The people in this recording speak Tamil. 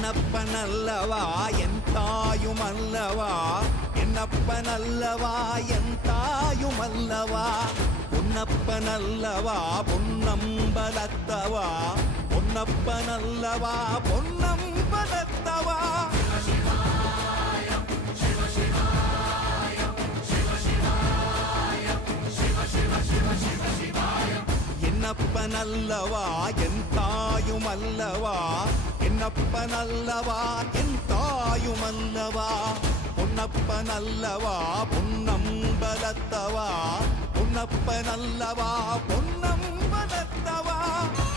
என்னப்பனல்லவா என் தாயுமல்லவா என்னப்பனல்லவா என் தாயுமல்லவா பொன்னப்பனல்லவா பொன்னம்பலத்தவா பொன்னப்பனல்லவா பொன்னம்பலத்தவா என்னப்பனல்லவா என் தாயுமல்லவா என்னப்பனல்லவா என் தாயுமல்லவா பொன்னப்பனல்லவா பொன்னம்பலத்தவா பொன்னப்பனல்லவா பொன்னம்பலத்தவா